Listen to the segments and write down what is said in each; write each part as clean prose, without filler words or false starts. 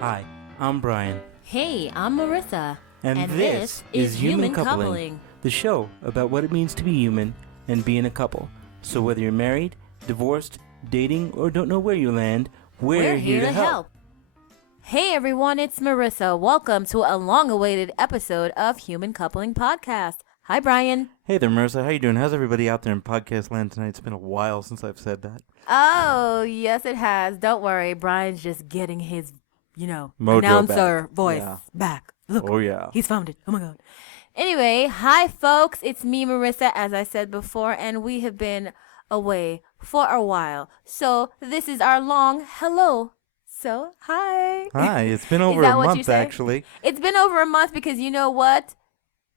Hi, I'm Brian. Hey, I'm Merisa. And this is Human Coupling, the show about what it means to be human and be in a couple. So whether you're married, divorced, dating, or don't know where you land, we're here to help. Hey everyone, it's Merisa. Welcome to a long-awaited episode of Human Coupling Podcast. Hi, Brian. Hey there, Merisa. How you doing? How's everybody out there in podcast land tonight? It's been a while since I've said that. Oh, yes it has. Don't worry. Brian's just getting his, Mojo announcer voice Yeah. back. Look, Oh, yeah. he's found it. Oh, my God. Anyway, hi, folks. It's me, Merisa, as I said before, and we have been away for a while. So this is our long hello. So, hi. Hi, it's been over that a what you month, say? actually. It's been over a month because you know what?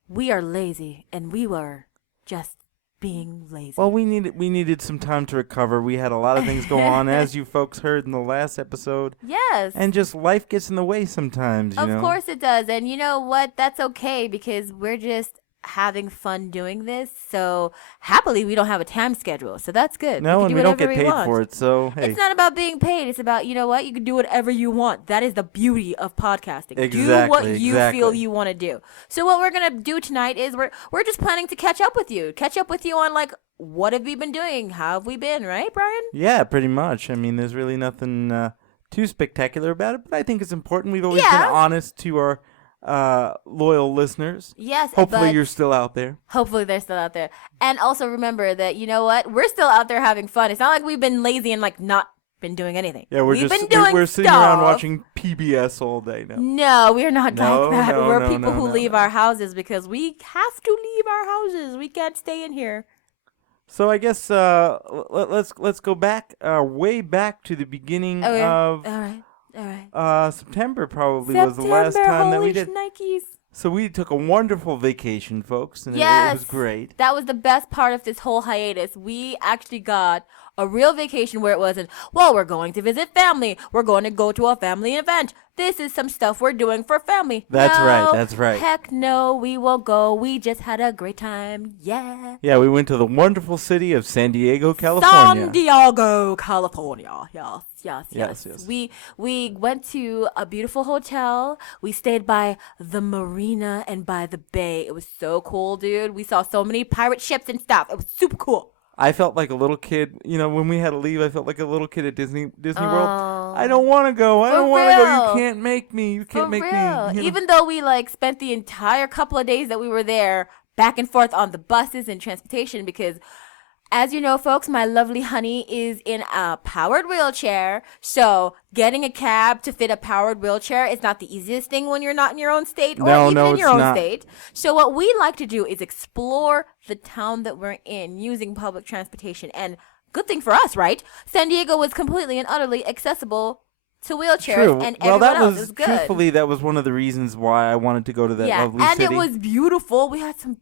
We are lazy, and we were just being lazy. Well, we needed some time to recover. We had a lot of things go on, as you folks heard in the last episode. Yes. And just life gets in the way sometimes, you know. Of course it does. And you know what? That's okay because we're just having fun doing this. So happily, we don't have a time schedule. So that's good. No, and we don't get whatever paid for it. So, hey. It's not about being paid. It's about, you know what? You can do whatever you want. That is the beauty of podcasting. Exactly, do what you feel you want to do. So what we're going to do tonight is we're just planning to catch up with you. Catch up with you on like, what have we been doing? How have we been? Right, Brian? Yeah, pretty much. I mean, there's really nothing too spectacular about it, but I think it's important. We've always been honest to our loyal listeners. Yes. Hopefully you're still out there. Hopefully they're still out there. And also remember that, you know what? We're still out there having fun. It's not like we've been lazy and like not been doing anything. Yeah, we're sitting around watching PBS all day now. No, we're not like that. We're people who leave our our houses because we have to leave our houses. We can't stay in here. So I guess let's go back way back to the beginning of All right. September probably was the last time that we did. Nikes. So we took a wonderful vacation, folks, and it was great. That was the best part of this whole hiatus. We actually got a real vacation where it wasn't, well, we're going to visit family. We're going to go to a family event. This is some stuff we're doing for family. That's right. Heck no, we will go. We just had a great time. Yeah. Yeah, we went to the wonderful city of San Diego, California. San Diego, California. Yes. Yes. We went to a beautiful hotel. We stayed by the marina and by the bay. It was so cool, dude. We saw so many pirate ships and stuff. It was super cool. I felt like a little kid. You know, when we had to leave, I felt like a little kid at Disney World. I don't want to go. I don't want to go. You can't make me. You can't make me. You know? Even though we spent the entire couple of days that we were there back and forth on the buses and transportation because, as you know, folks, my lovely honey is in a powered wheelchair. So getting a cab to fit a powered wheelchair is not the easiest thing when you're not in your own state or even in your own state. So what we like to do is explore the town that we're in using public transportation. And good thing for us, right? San Diego was completely and utterly accessible to wheelchairs. True. And well, everyone else was good. Truthfully, that was one of the reasons why I wanted to go to that lovely city. And it was beautiful. We had some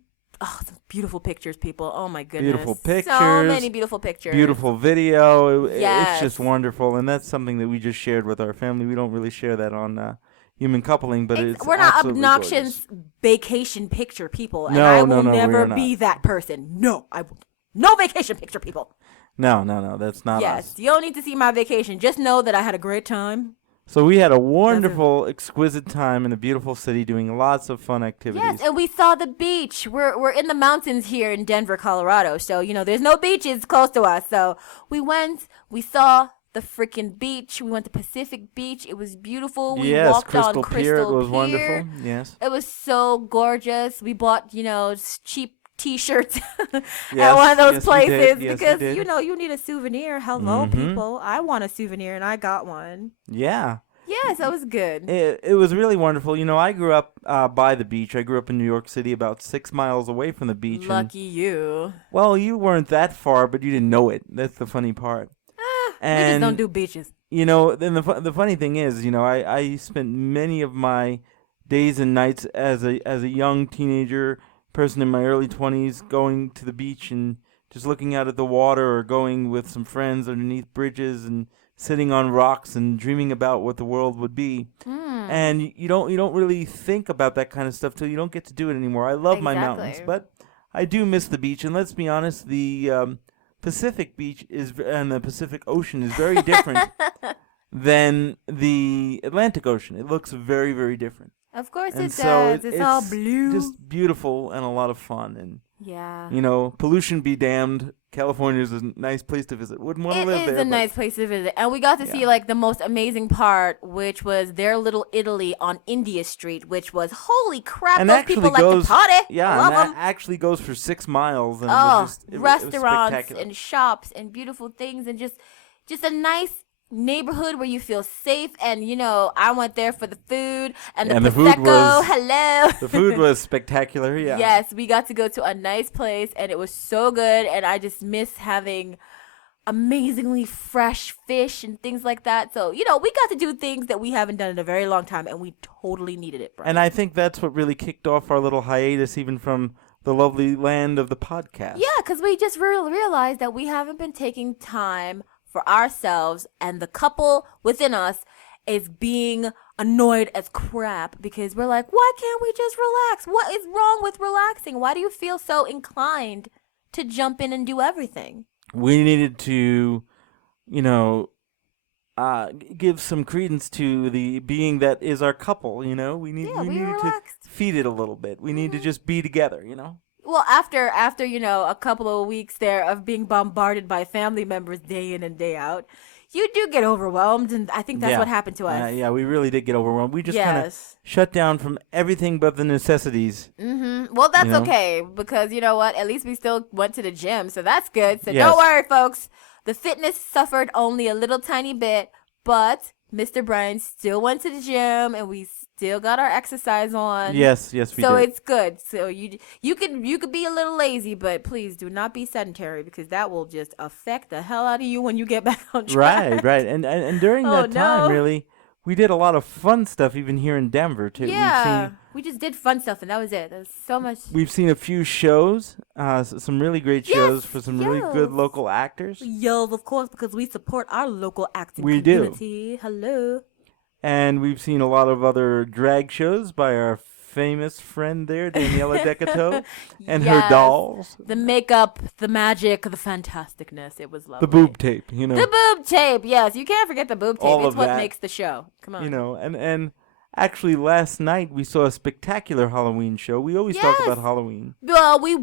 beautiful pictures, people. Oh, my goodness. Beautiful pictures. So many beautiful pictures. Beautiful video. Yes. It's just wonderful. And that's something that we just shared with our family. We don't really share that on Human Coupling, but we're not gorgeous. obnoxious vacation picture people. No, I will no, never we are be that person. No, I will. No vacation picture people. No. That's not us. Yes, you don't need to see my vacation. Just know that I had a great time. So we had a wonderful, exquisite time in a beautiful city doing lots of fun activities. Yes, and we saw the beach. We're in the mountains here in Denver, Colorado. So, there's no beaches close to us. So we saw the freaking beach. We went to Pacific Beach. It was beautiful. We walked Crystal on Crystal Pier. It was Pier. wonderful. Yes. It was so gorgeous. We bought, cheap T-shirts at one of those places because you need a souvenir. Hello, people. I want a souvenir and I got one. Yeah. Yes, that was good. It was really wonderful. I grew up by the beach. I grew up in New York City, about 6 miles away from the beach. Lucky you. Well, you weren't that far, but you didn't know it. That's the funny part. We just don't do beaches. Then the funny thing is, I spent many of my days and nights as a young teenager person in my early 20s going to the beach and just looking out at the water or going with some friends underneath bridges and sitting on rocks and dreaming about what the world would be. And you don't really think about that kind of stuff till you don't get to do it anymore. I love my mountains, but I do miss the beach. And let's be honest, the Pacific Beach and the Pacific Ocean is very different than the Atlantic Ocean. It looks very, very different. Of course And it so does. It's all blue. just beautiful and a lot of fun. And, yeah. pollution be damned. California is a nice place to visit. Wouldn't want to live there. It is a nice place to visit. And we got to see like the most amazing part, which was their little Italy on India Street, which was holy crap. And those people like the party. Yeah, Love and that them. actually goes for 6 miles. And it was restaurants spectacular. and shops and beautiful things and just a nice neighborhood where you feel safe. And I went there for the food and the And the prosecco. food was- Hello. The food was spectacular, yeah. Yes, we got to go to a nice place and it was so good. And I just miss having amazingly fresh fish and things like that. So, we got to do things that we haven't done in a very long time and we totally needed it, Brian. And I think that's what really kicked off our little hiatus, even from the lovely land of the podcast. Yeah, because we just realized that we haven't been taking time for ourselves, and the couple within us is being annoyed as crap because we're like, why can't we just relax? What is wrong with relaxing? Why do you feel so inclined to jump in and do everything? We needed to, give some credence to the being that is our couple, we needed to relaxed. feed it a little bit. We need to just be together, Well, after a couple of weeks there of being bombarded by family members day in and day out, you do get overwhelmed, and I think that's what happened to us. Yeah, we really did get overwhelmed. We just kind of shut down from everything but the necessities. Mm-hmm. Well, that's okay, because you know what? At least we still went to the gym, so that's good. So Yes. don't worry, folks. The fitness suffered only a little tiny bit, but Mr. Brian still went to the gym, and we still got our exercise on. Yes, we did. So it's good. So you could be a little lazy, but please do not be sedentary because that will just affect the hell out of you when you get back on track. Right. And during that time, really, we did a lot of fun stuff even here in Denver, too. Yeah. We just did fun stuff, and that was it. There was so much. We've seen a few shows, some really great shows for some really good local actors. Yes, of course, because we support our local acting We community. Hello. And we've seen a lot of other drag shows by our famous friend there, Daniela Decato, and her dolls. The makeup, the magic, the fantasticness. It was lovely. The boob tape, The boob tape, yes. You can't forget the boob tape. All it's of what that. makes the show. Come on. And actually last night we saw a spectacular Halloween show. We always talk about Halloween. Well, we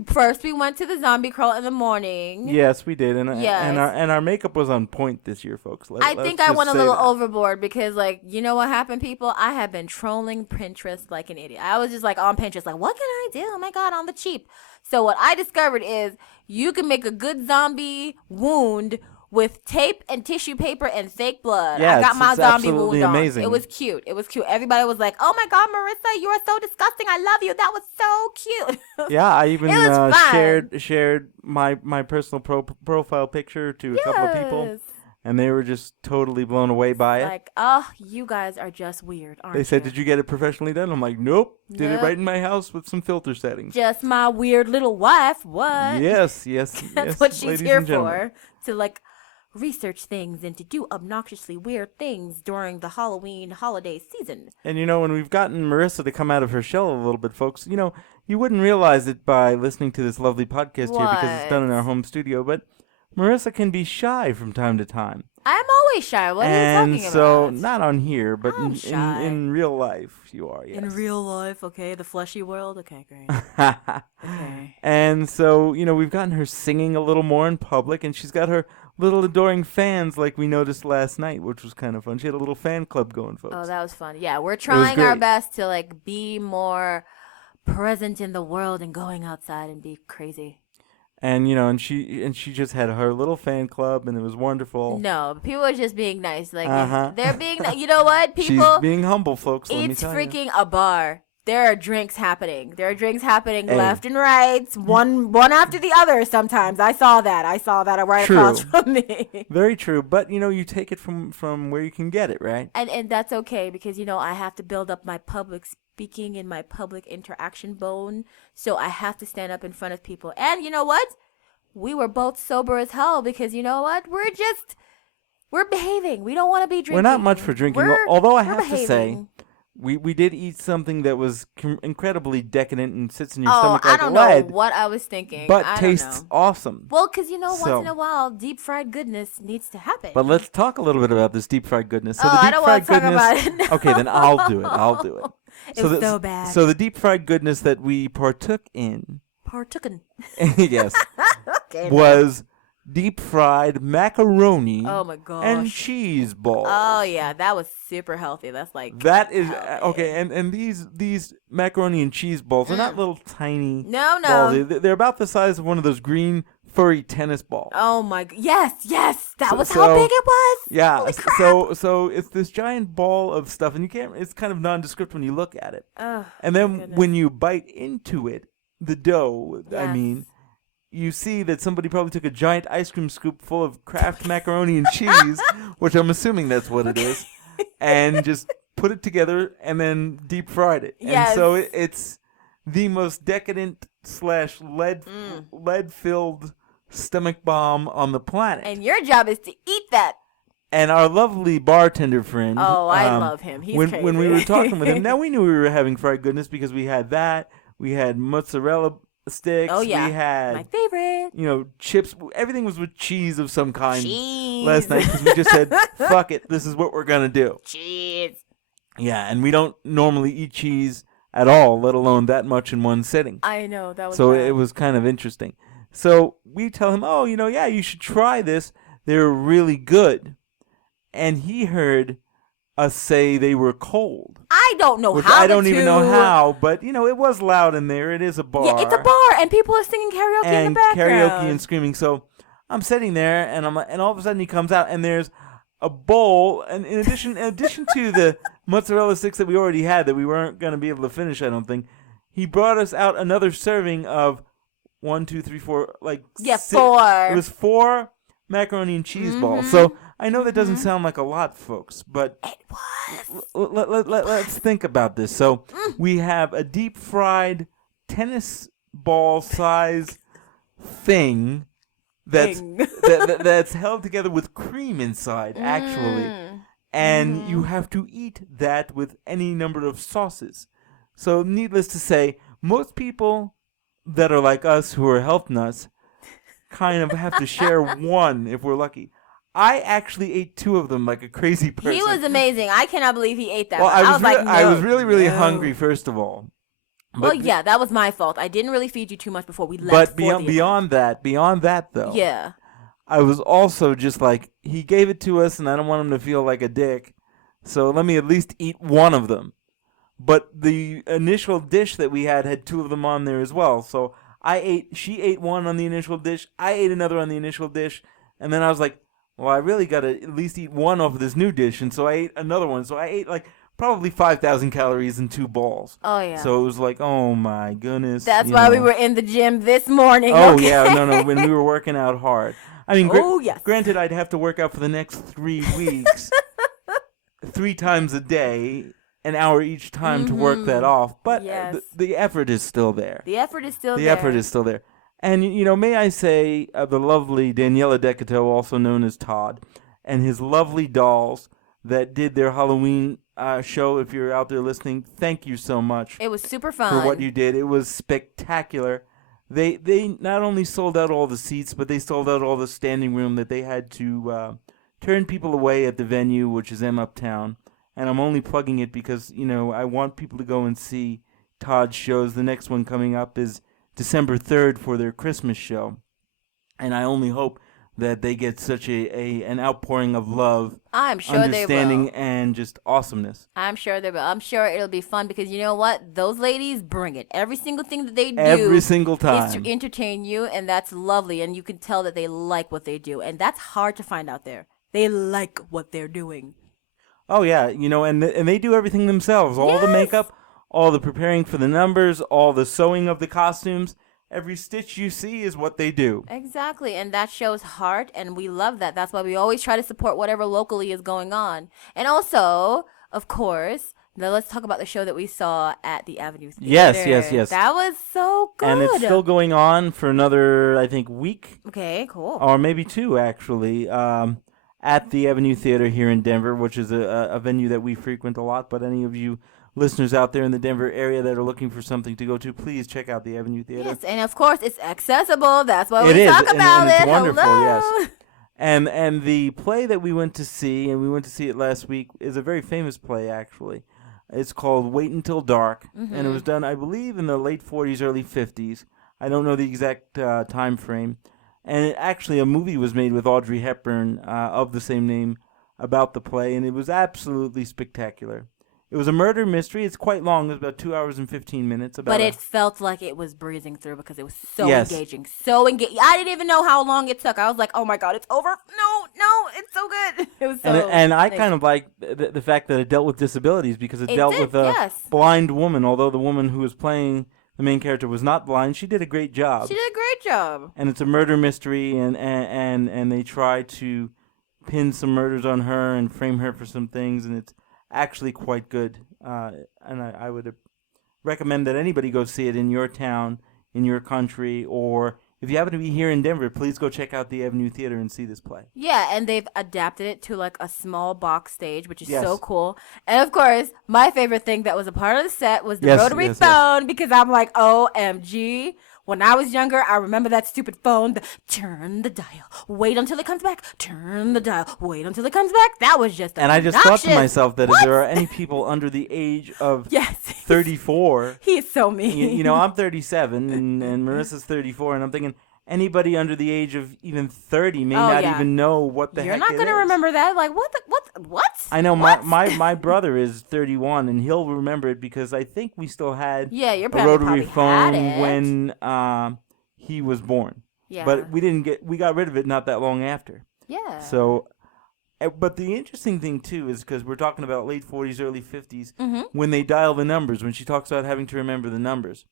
went to the zombie crawl in the morning. Yes, we did. And our makeup was on point this year, folks. I think I went a little overboard because, you know what happened, people? I have been trolling Pinterest like an idiot. I was just on Pinterest, what can I do? Oh my God, on the cheap. So what I discovered is you can make a good zombie wound with tape and tissue paper and fake blood. Yeah, I got my it's zombie absolutely wound amazing. on. It was cute. Everybody was like, "Oh my God, Marissa, you are so disgusting. I love you. That was so cute." Yeah, I even It was fun. shared my personal profile picture to a couple of people, and they were just totally blown away by it. You guys are just weird, aren't you? They said, "Did you get it professionally done?" I'm like, "Nope, did it right in my house with some filter settings." Just my weird little wife. What? Yes. That's what she's ladies here and gentlemen. for. To research things and to do obnoxiously weird things during the Halloween holiday season. And when we've gotten Marissa to come out of her shell a little bit, folks, you wouldn't realize it by listening to this lovely podcast here because it's done in our home studio, but Marissa can be shy from time to time. I'm always shy. What are you talking about? And so, not on here, but I'm shy. in real life, you are, yes. In real life, okay, the fleshy world, okay, great. Okay. And so, we've gotten her singing a little more in public, and she's got her little adoring fans like we noticed last night, which was kind of fun. She had a little fan club going, folks. Oh, that was fun. Yeah, we're trying our best to be more present in the world and going outside and be crazy. And and she just had her little fan club, and it was wonderful. No, people are just being nice. They're being, you know what, people? She's being humble, folks. Let me It's tell freaking a bar. There are drinks happening. Hey. Left and right, one after the other. Sometimes I saw that right across from me. Very true, but you take it from where you can get it, right? And that's okay because I have to build up my public speaking and my public interaction bone, so I have to stand up in front of people. And you know what? We were both sober as hell because you know what? We're behaving. We don't want to be drinking. We're not much for drinking, although I have to say, We did eat something that was incredibly decadent and sits in your Oh, stomach I like don't lead, know what I was thinking. but I don't tastes know. awesome. Well, because once So, in a while, deep fried goodness needs to happen. but let's talk a little bit about this deep fried goodness. So Oh, the I deep don't fried want to talk goodness. about it. No. Okay, then I'll do it. I'll do it. It was so bad. So the deep fried goodness that we partook in, Partooken. yes, Okay. was deep fried macaroni Oh my gosh. and cheese balls. Oh yeah, that was super healthy. That's like That is healthy. okay, and these macaroni and cheese balls are not little tiny No, balls. no. They're about the size of one of those green furry tennis balls. Oh my. Yes. That was So- how big it was. Yeah, Holy crap. so it's this giant ball of stuff, and you can't. It's kind of nondescript when you look at it, Oh, and then goodness. when you bite into it, the dough. I Yes. mean, you see that somebody probably took a giant ice cream scoop full of Kraft macaroni and cheese, which I'm assuming that's what it is, and just put it together and then deep fried it. Yes. And so it's the most decadent / lead filled stomach bomb on the planet. And your job is to eat that. And our lovely bartender friend. Oh, I love him. He's when crazy. when we were talking with him, now we knew we were having fried goodness because we had that. We had mozzarella sticks. Oh yeah. We had my favorite. Chips. Everything was with cheese of some kind Cheese. last night because we just said, "Fuck it, this is what we're gonna do." Cheese. Yeah, and we don't normally eat cheese at all, let alone that much in one sitting. I know that was. So bad. it was kind of interesting. So we tell him, "Oh, yeah, you should try this. They're really good." And he heard us say they were cold. I don't know Which how. I don't even know how, but it was loud in there. It is a bar. Yeah, it's a bar, and people are singing karaoke in And the background. karaoke and screaming. So I'm sitting there, and and all of a sudden he comes out, and there's a bowl, and in addition to the mozzarella sticks that we already had that we weren't going to be able to finish, I don't think, he brought us out another serving of 1, 2, 3, 4, like 4. It was 4 macaroni and cheese balls. So I know that doesn't sound like a lot, folks, but It was. let's think about this. So we have a deep fried tennis ball size thing that's that's held together with cream inside, actually, and you have to eat that with any number of sauces. So needless to say, most people that are like us who are health nuts kind of have to share one if we're lucky. I actually ate 2 of them like a crazy person. He was amazing. I cannot believe he ate that. Well, I was like, no, I was really no. hungry, first of all. Well, yeah, that was my fault. I didn't really feed you too much before we left. But for the beyond that though, yeah. I was also just like, he gave it to us, and I don't want him to feel like a dick, so let me at least eat one of them. But the initial dish that we had 2 of them on there as well. So she ate one on the initial dish, I ate another on the initial dish, and then I was like, well, I really got to at least eat one off of this new dish, and so I ate another one. So I ate like probably 5,000 calories in 2 balls. Oh, yeah. So it was like, oh my goodness. That's why we were in the gym this morning. Oh, okay? yeah, no, when we were working out hard. I mean, yes. Granted, I'd have to work out for the next 3 weeks, 3 times a day, an hour each time to work that off. But Yes. the effort is still there. The effort is still The there. effort is still there. And, may I say, the lovely Daniela Decato, also known as Todd, and his lovely dolls that did their Halloween show, if you're out there listening, thank you so much. It was super fun. For what you did. It was spectacular. They not only sold out all the seats, but they sold out all the standing room that they had to turn people away at the venue, which is M Uptown. And I'm only plugging it because, I want people to go and see Todd's shows. The next one coming up is December 3rd for their Christmas show. And I only hope that they get such an outpouring of love, I'm sure they understanding, will. and just awesomeness. I'm sure they will. I'm sure it'll be fun because you know what? Those ladies bring it. Every single thing that they do Every single is time. to entertain you, and that's lovely. And you can tell that they like what they do. And that's hard to find out there. They like what they're doing. Oh, yeah. And they do everything themselves. All the Yes. makeup, all the preparing for the numbers, all the sewing of the costumes. Every stitch you see is what they do. Exactly, and that shows heart, and we love that. That's why we always try to support whatever locally is going on. And also, of course, now let's talk about the show that we saw at the Avenue Theater. Yes. That was so good. And it's still going on for another, I think, week, Okay, cool. or maybe 2, actually. at the Avenue Theater here in Denver, which is a venue that we frequent a lot. But any of you listeners out there in the Denver area that are looking for something to go to, please check out the Avenue Theater. Yes, and of course it's accessible. That's why It we is, talk about and it. it's wonderful, Hello. yes. And the play that we went to see, and we went to see it last week, is a very famous play, actually. It's called Wait Until Dark, and it was done, I believe, in the late 40s, early 50s. I don't know the exact time frame. And actually, a movie was made with Audrey Hepburn of the same name about the play, and it was absolutely spectacular. It was a murder mystery. It's quite long. It was about 2 hours and 15 minutes. But it felt like it was breezing through because it was so Yes. engaging. So engaging. I didn't even know how long it took. I was like, oh my God, it's over. No, it's so good. It was so And I amazing. kind of like the fact that it dealt with disabilities because it dealt did, with a yes. blind woman. Although the woman who was playing the main character was not blind, she did a great job. She did a great job. And it's a murder mystery, and they try to pin some murders on her and frame her for some things, and it's actually quite good. And I would recommend that anybody go see it in your town, in your country, or if you happen to be here in Denver, please go check out the Avenue Theater and see this play. Yeah, and they've adapted it to like a small box stage, which is Yes. so cool. And of course, my favorite thing that was a part of the set was the Yes, rotary yes, yes. phone because I'm like, OMG. When I was younger, I remember that stupid phone. Turn the dial. Wait until it comes back. Turn the dial. Wait until it comes back. That was just And I just thought to obnoxious. myself that What? if there are any people under the age of Yes. 34, He is so mean. you know, I'm 37 and Marissa's 34, and I'm thinking anybody under the age of even 30 may Oh, not yeah. even know what the You're heck not it going to is. remember that. Like, what? I know What? my brother is 31, and he'll remember it because I think we still had Yeah, your a parents rotary probably phone had it. when he was born. Yeah. But we got rid of it not that long after. Yeah. So, but the interesting thing too is because we're talking about late 40s, early 50s, when they dial the numbers. When she talks about having to remember the numbers,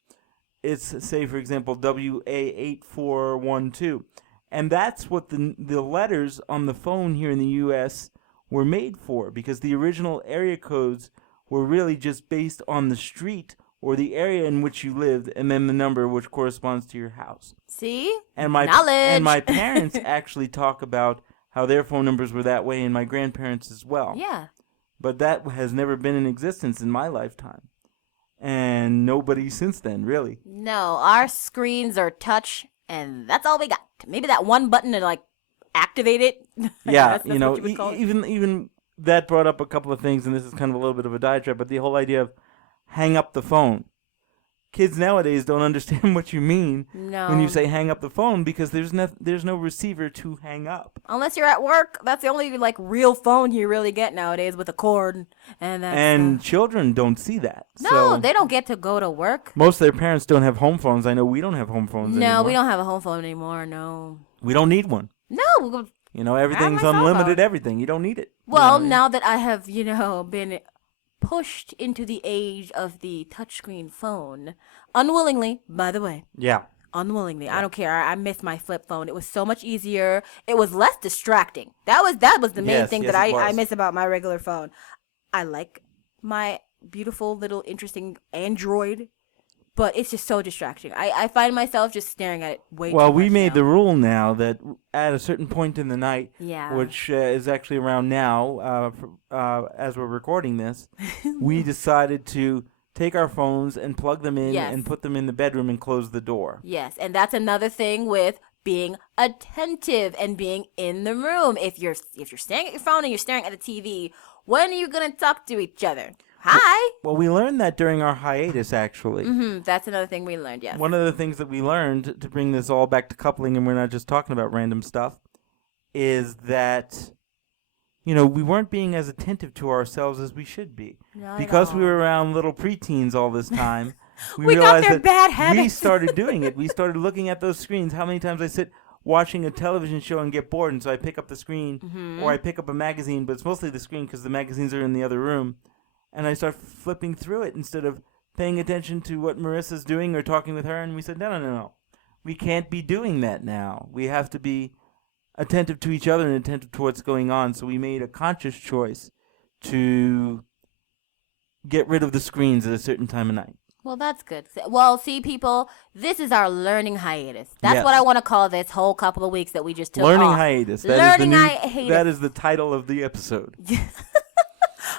it's say for example WA8412, and that's what the letters on the phone here in the U.S. were made for, because the original area codes were really just based on the street or the area in which you lived, and then the number which corresponds to your house. See? And Knowledge. my parents actually talk about how their phone numbers were that way, and my grandparents as well. Yeah. But that has never been in existence in my lifetime, and nobody since then, really. No, our screens are touch, and that's all we got. Maybe that one button to like activate it. Yeah, That's you know, what would call it. even that brought up a couple of things, and this is kind of a little bit of a diatribe, but the whole idea of hang up the phone. Kids nowadays don't understand what you mean No. when you say hang up the phone, because there's no receiver to hang up. Unless you're at work, that's the only like real phone you really get nowadays with a cord, and that's And children don't see that. no, So they don't get to go to work. most of their parents don't have home phones. I know we don't have home phones No, anymore. we don't have a home phone anymore. No. We don't need one. No. You know, everything's my cell unlimited, phone. everything. You don't need it. Well, You know? now that I have, been pushed into the age of the touchscreen phone, unwillingly, by the way. Yeah. Unwillingly. I don't care. I miss my flip phone. It was so much easier. It was less distracting. That was the main Yes, thing yes, that it I was. miss about my regular phone. I like my beautiful little interesting Android, but it's just so distracting. I find myself just staring at it way too Well, much we made now. the rule now that at a certain point in the night, Yeah. which is actually around now, as we're recording this, we decided to take our phones and plug them in Yes. and put them in the bedroom and close the door. Yes, and that's another thing with being attentive and being in the room. If you're staring at your phone and you're staring at the TV, when are you gonna talk to each other? Hi. Well, we learned that during our hiatus, actually. That's another thing we learned. Yes. One of the things that we learned, to bring this all back to coupling, and we're not just talking about random stuff, is that, we weren't being as attentive to ourselves as we should be. Not at Because we all. were around little preteens all this time, We got realized their that bad we habits. started doing it. We started looking at those screens. How many times I sit watching a television show and get bored, and so I pick up the screen, or I pick up a magazine, but it's mostly the screen because the magazines are in the other room, and I start flipping through it instead of paying attention to what Marissa's doing or talking with her, and we said, no. We can't be doing that now. We have to be attentive to each other and attentive to what's going on, so we made a conscious choice to get rid of the screens at a certain time of night. Well, that's good. Well, see, people, this is our learning hiatus. That's Yes. what I want to call this whole couple of weeks that we just took Learning off. hiatus. Hiatus. That is the title of the episode.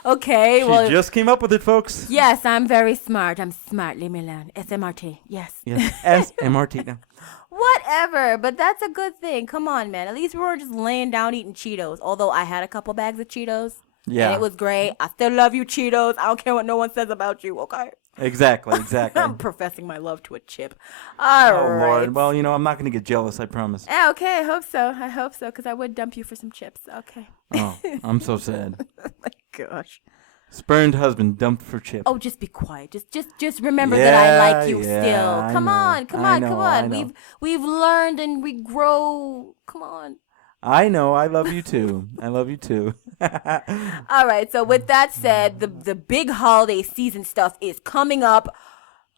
Okay, She well, just came up with it, folks. yes, I'm very smart. I'm smart. Leave me alone. SMRT. Yes. Yes, SMRT now. Whatever, but that's a good thing. Come on, man. At least we weren't just laying down eating Cheetos. Although I had a couple bags of Cheetos. Yeah. And it was great. I still love you, Cheetos. I don't care what no one says about you, okay? Exactly. I'm professing my love to a chip. All right. Lord. Well, I'm not going to get jealous, I promise. Okay, I hope so, because I would dump you for some chips. Okay. Oh, I'm so sad. Oh my gosh. Spurned husband dumped for chip. Oh, just be quiet. Just remember that I like you Yeah, still. Come on. I know. We've learned and we grow. Come on. I know. I love you too. I love you too. All right. So with that said, the big holiday season stuff is coming up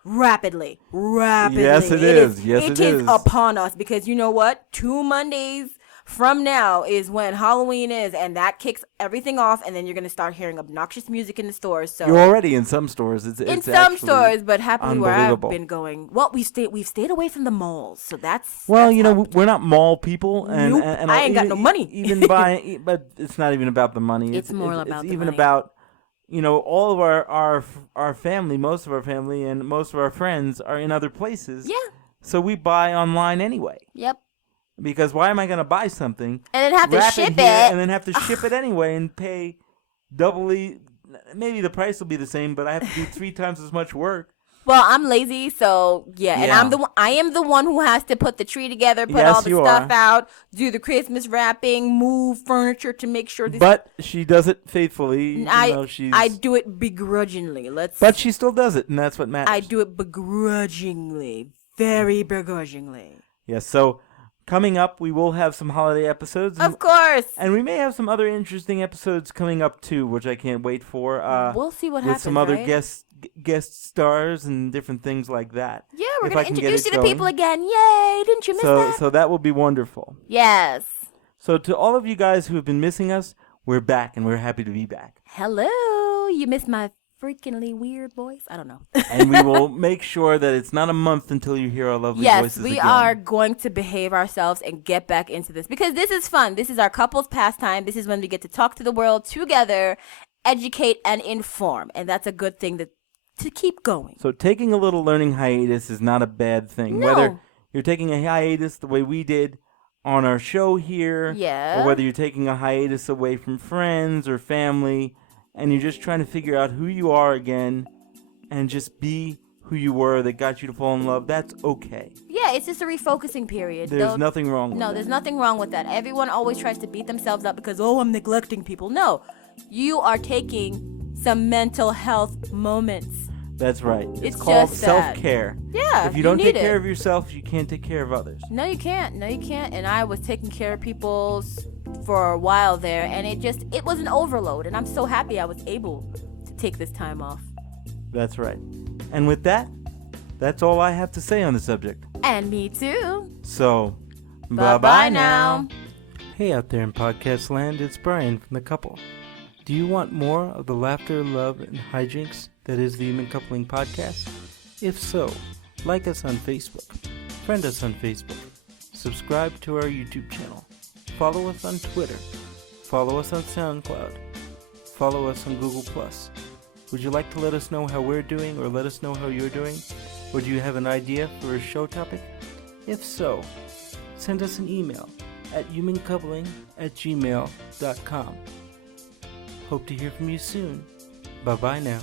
rapidly. Yes, it is. Yes, it is upon us, because you know what? 2 Mondays from now is when Halloween is, and that kicks everything off, and then you're going to start hearing obnoxious music in the stores. So you're already in some stores. It's in some stores, but happily where I've unbelievable. been going. Well, we've stayed away from the malls, so that's we're not mall people, and, Nope. and I ain't got no money. Even buying, but it's not even about the money. It's more about the even money. about all of our family, most of our family, and most of our friends are in other places. Yeah. So we buy online anyway. Yep. Because why am I going to buy something And then have to wrap ship here, it. and then have to ship it anyway and pay doubly? Maybe the price will be the same, but I have to do 3 times as much work. Well, I'm lazy, so yeah, and Yeah. I am the one who has to put the tree together, put Yes, all the you stuff are. out, do the Christmas wrapping, move furniture to make sure this. But she does it faithfully. Even though I do it begrudgingly. But she still does it, and that's what matters. I do it begrudgingly, very begrudgingly. Yes, so coming up, we will have some holiday episodes. Of course. And we may have some other interesting episodes coming up, too, which I can't wait for. We'll see what with happens, some other right? guest stars and different things like that. Yeah, we're if going I to can get introduce it you to people going. again. Yay, didn't you miss that? So that will be wonderful. Yes. So to all of you guys who have been missing us, we're back, and we're happy to be back. Hello. You missed my freakingly weird voice? I don't know. And we will make sure that it's not a month until you hear our lovely voices Yes, we again. are going to behave ourselves and get back into this, because this is fun. This is our couple's pastime. This is when we get to talk to the world together, educate and inform. And that's a good thing to keep going. So taking a little learning hiatus is not a bad thing. No. Whether you're taking a hiatus the way we did on our show here, Yeah. or whether you're taking a hiatus away from friends or family, and you're just trying to figure out who you are again and just be who you were that got you to fall in love, that's okay. Yeah, it's just a refocusing period. There's nothing wrong with No, that. there's nothing wrong with that. Everyone always tries to beat themselves up because, I'm neglecting people. No, you are taking some mental health moments. That's right. It's called just that. self-care. Yeah, If you don't need take it. care of yourself, you can't take care of others. No, you can't. And I was taking care of people for a while there, and it was an overload. And I'm so happy I was able to take this time off. That's right. And with that, that's all I have to say on the subject. And me too. So, Bye-bye now. Hey out there in podcast land, it's Brian from The Couple. Do you want more of the laughter, love, and hijinks that is the Human Coupling Podcast? If so, like us on Facebook, friend us on Facebook, subscribe to our YouTube channel, follow us on Twitter, follow us on SoundCloud, follow us on Google+. Would you like to let us know how we're doing, or let us know how you're doing? Or do you have an idea for a show topic? If so, send us an email at humancoupling@gmail.com. Hope to hear from you soon. Bye-bye now.